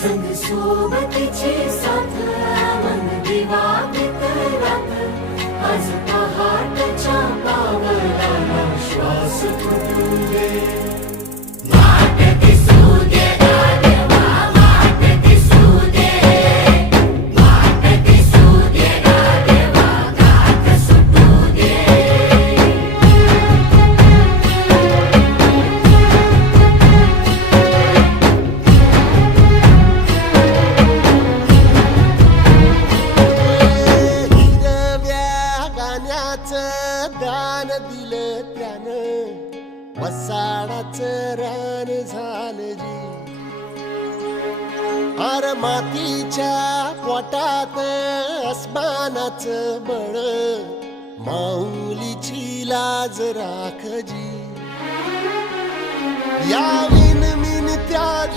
संग सोबतीची साथ मन दिवाळीत रात आज पहाटच्या पावलाला श्वास फुटू दे वाट दिसू दे गादेवा वाट दिसू दे वाट दिसू दे गादेवा गाठ सुटू दे दान दिलं त्यानं वसाडाचं रान झालं जी अर मातीच्या पोटात अस्मानाचं बळ माऊलीची लाज राखजी या विनमिन त्यागी